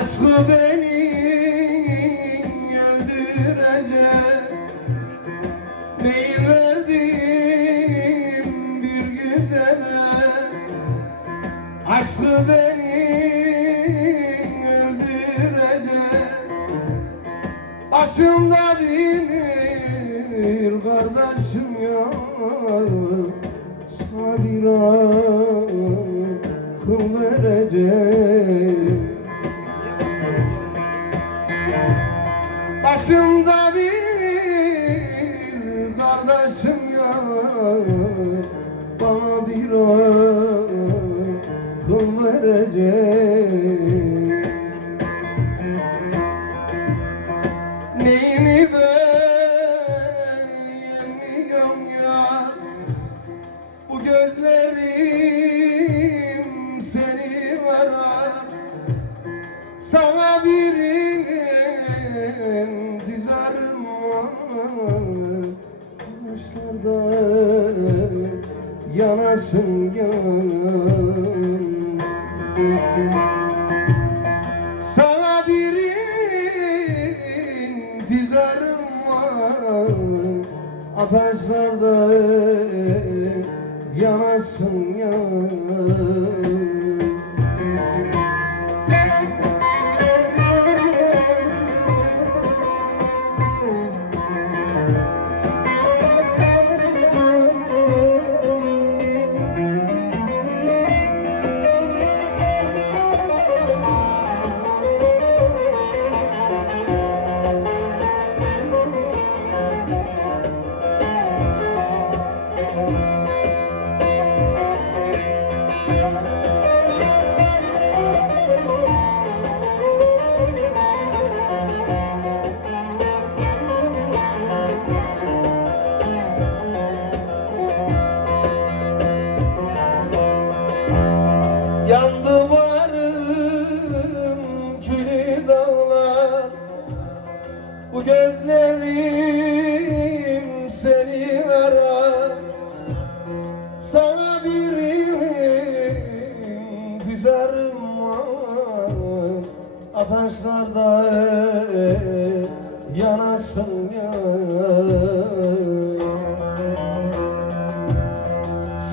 Aşkı beni öldürecek. Meyil verdim bir güzele? Aşkı beni öldürecek. Başımda bir kardeşim yok Sana bir verecek Başımda bir kardeşim yok. Bana bir akıl verecek Yaşlarda yanasın yan sana birin dizarım var. Ataşlarda gözlerim seni arar. Sana birinin güzerim var. Ataşlarda yanasın ya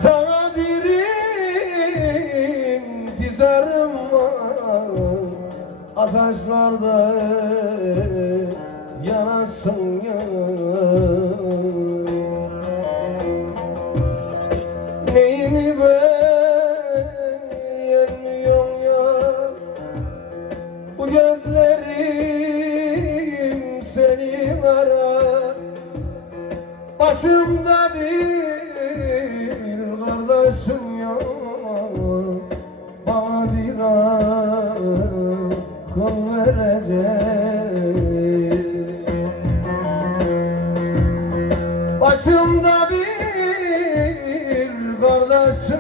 sana birim dizarım var. Ataşlarda Başımda bir kardeşim yok. Bana bir akıl verecek. Başımda bir kardeşim